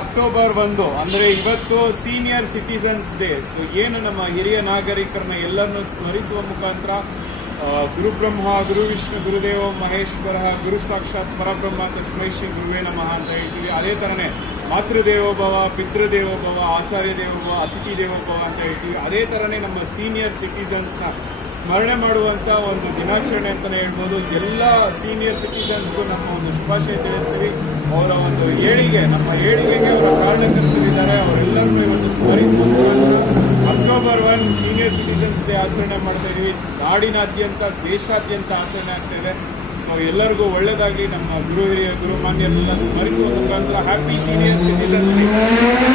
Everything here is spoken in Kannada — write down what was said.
ಅಕ್ಟೋಬರ್ ಒಂದು, ಅಂದ್ರೆ ಇವತ್ತು ಸೀನಿಯರ್ ಸಿಟಿಸನ್ಸ್ ಡೇ ಸೊ ಏನು ನಮ್ಮ ಹಿರಿಯ ನಾಗರಿಕರನ್ನ ಎಲ್ಲರನ್ನು ಸ್ಮರಿಸುವ ಮುಖಾಂತರ ಗುರುಬ್ರಹ್ಮ, ಗುರು ವಿಷ್ಣು, ಗುರುದೇವ, ಮಹೇಶ್ವರ, ಗುರು ಸಾಕ್ಷಾತ್ ಪರಬ್ರಹ್ಮ ತಸ್ಮೈ ಶ್ರೀ ಗುರುವೇ ನಮಃ ಅಂತ ಹೇಳ್ತೀವಿ. ಅದೇ ಥರನೇ ಮಾತೃದೇವೋಭವ ಪಿತೃದೇವೋಭವ ಆಚಾರ್ಯ ದೇವೋಭವ ಅತಿಥಿ ದೇವೋಭವ ಅಂತ ಹೇಳ್ತೀವಿ. ಅದೇ ಥರನೇ ನಮ್ಮ ಸೀನಿಯರ್ ಸಿಟಿಸನ್ಸ್ನ ಸ್ಮರಣೆ ಮಾಡುವಂಥ ಒಂದು ದಿನಾಚರಣೆ ಅಂತಲೇ ಹೇಳ್ಬೋದು. ಎಲ್ಲ ಸೀನಿಯರ್ ಸಿಟಿಸನ್ಸ್ಗೂ ನಮ್ಮ ಒಂದು ಶುಭಾಶಯ ತಿಳಿಸ್ತೀವಿ. ಅವರ ಒಂದು ಏಳಿಗೆ, ನಮ್ಮ ಏಳಿಗೆಗೆ ಅವರ ಕಾರಣಕರ್ತರಿದ್ದಾರೆ ಅವರೆಲ್ಲರನ್ನೂ ಇವತ್ತು ಮುಖಾಂತರ October one senior citizens day ಆಚರಣೆ ಮಾಡ್ತಾ ಇದೀವಿ. ನಾಡಿನಾದ್ಯಂತ, ದೇಶಾದ್ಯಂತ ಆಚರಣೆ ಆಗ್ತಾ ಇದೆ. ಸೊ ಎಲ್ಲರಿಗೂ ಒಳ್ಳೆಯದಾಗಿ ನಮ್ಮ ಗುರು ಹಿರಿಯ ಗುರುಮಾನ್ಯರನ್ನೆಲ್ಲ ಸ್ಮರಿಸುವ ಮುಖಾಂತರ ಹ್ಯಾಪಿ ಸೀನಿಯರ್ ಸಿಟಿಸನ್ಸ್ ಡೇ